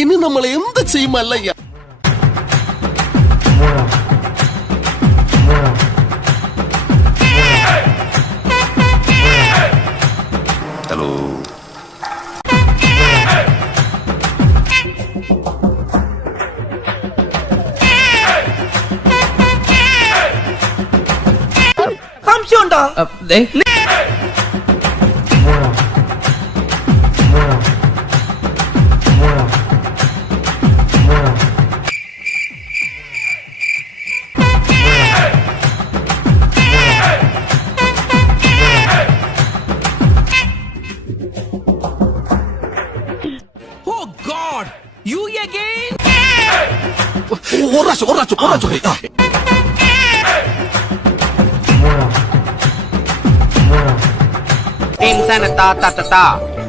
ഇനി നമ്മൾ എന്ത് ചെയ്യും അല്ലയ്യ? ഹലോ, സംശയമുണ്ടോ? ഓറാച്ചോ. Pinsan na ta.